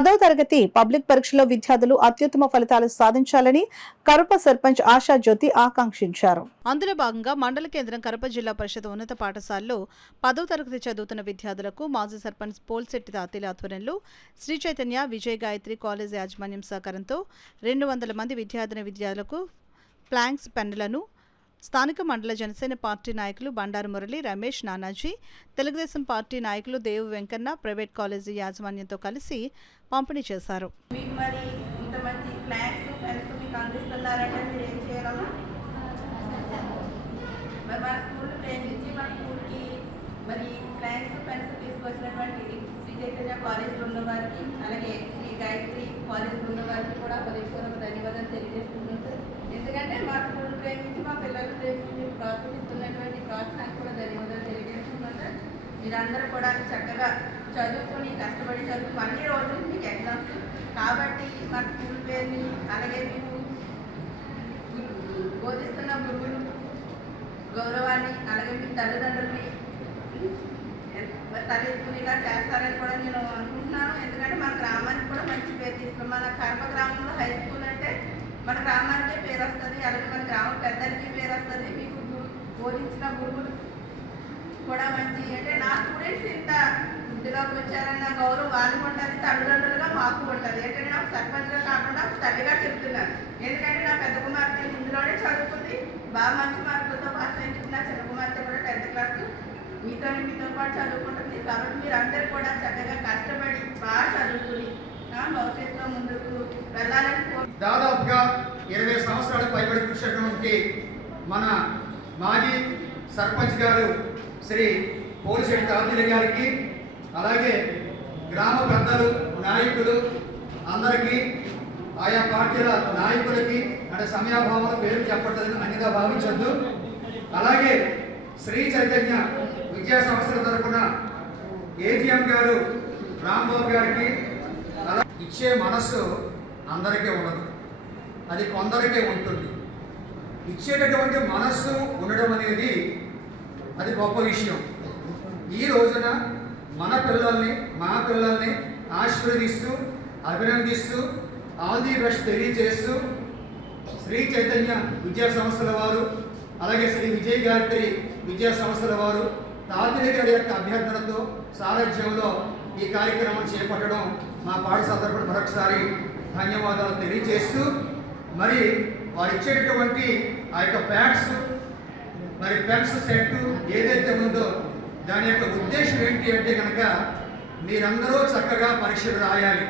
10వ తరగతి పబ్లిక్ పరీక్షలో విద్యార్థులు అత్యుత్తమ ఫలితాలు సాధించాలని కరప సర్పంచ్ ఆశా జ్యోతి ఆకాంక్షించారు. అందులో భాగంగా మండల కేంద్రం కరప జిల్లా పరిషత్ ఉన్నత పాఠశాలలో 10వ తరగతి చదువుతున్న విద్యార్థులకు మాజీ సర్పంచ్ పోల్శెట్టి తాతీల ఆధ్వర్యంలో శ్రీ చైతన్య విజయ్ గాయత్రి కాలేజ్ యాజమాన్యం సహకారంతో 200 మంది విద్యార్థులకు ప్లాంక్స్ పెన్నులను స్థానిక మండల జనసేన పార్టీ నాయకులు బండారు మురళి, రమేష్, నానాజీ, తెలుగుదేశం పార్టీ నాయకులు దేవు వెంకన్న ప్రైవేట్ కాలేజీ యాజమాన్యంతో కలిసి పంపిణీ చేశారు. ఎందుకంటే మా స్కూల్ ప్రేమించి మా పిల్లలు ప్రేమించి ప్రోత్సహిస్తున్నటువంటి ప్రోత్సాహానికి కూడా ధన్యవాదాలు తెలియజేస్తున్నాం సార్. మీరందరూ కూడా చక్కగా చదువుకొని కష్టపడి చదువుకు అన్ని రోజులు మీకు ఎగ్జామ్స్ కాబట్టి మా స్కూల్ పేరుని అలాగే మీకు బోధిస్తున్న గురువులు గౌరవాన్ని అలాగే మీ తల్లిదండ్రులని తలెత్తుకునేలా చేస్తారని కూడా నేను అనుకుంటున్నాను. ఎందుకంటే మన గ్రామానికి కూడా మంచి పేరు తీసుకున్నాం. మన కర్మ గ్రామంలో హై స్కూల్ అంటే మన గ్రామానికే పేరు వస్తుంది, అలాగే మన గ్రామం పెద్దలకి పేరు వస్తుంది. మీకు బోధించిన గురువులు కూడా మంచి అంటే నా స్టూడెంట్స్ ఇంత వృద్ధిలోకి వచ్చారన్న గౌరవం వాళ్ళకు ఉంటుంది, తల్లిదండ్రులుగా మాకు ఉంటుంది. అంటే నాకు సర్పంచ్గా కాకుండా తల్లిగా చెప్తున్నాను. ఎందుకంటే నా పెద్ద కుమార్తె ఇందులోనే చదువుకుంది, బాగా మంచి మార్కులతో పాస్ అయింది. నా చిన్న కుమార్తె కూడా 10th క్లాస్ మీతో పాటు చదువుకుంటుంది. కాబట్టి మీరు అందరూ కూడా చక్కగా కష్టపడి బాగా చదువుకుని భవిష్యత్తులో ముందుకు వెళ్ళాలని దాదాపుగా 20 సంవత్సరాలు పైబడి కూర్చున్నటువంటి మన మాజీ సర్పంచ్ గారు శ్రీ పోలిశెట్టి తాతీల గారికి, అలాగే గ్రామ పెద్దలు నాయకులు అందరికీ, ఆయా పార్టీల నాయకులకి అంటే సమయాభావాల పేరు చెప్పట్లేదు అన్నిగా భావించద్దు. అలాగే శ్రీ చైతన్య విద్యా సంస్థల తరఫున ఏజీఎం గారు రాంబాబు గారికి, అలా ఇచ్చే మనస్సు అందరికీ ఉండదు, అది కొందరికే ఉంటుంది. ఇచ్చేటటువంటి మనస్సు ఉండడం అనేది అది గొప్ప విషయం. ఈ రోజున మన పిల్లల్ని మా పిల్లల్ని ఆశీర్వదిస్తూ అభినందిస్తూ ఆల్ ది బెస్ట్ తెలియజేస్తూ శ్రీ చైతన్య విద్యా సంస్థల వారు అలాగే శ్రీ విజయ్ గాయత్రి విద్యా సంస్థల వారు తాతీల గారి యొక్క అభ్యర్థనతో సారథ్యంలో ఈ కార్యక్రమం చేపట్టడం మా పాఠశాల తరపున మరొకసారి ధన్యవాదాలు తెలియజేస్తూ, మరి వారు ఇచ్చేటటువంటి ఆ యొక్క ఫ్యాక్ట్స్ మరి పెన్స్ సెట్ ఏదైతే ఉందో దాని యొక్క ఉద్దేశం ఏంటి అంటే కనుక మీరందరూ చక్కగా పరీక్షలు రాయాలి.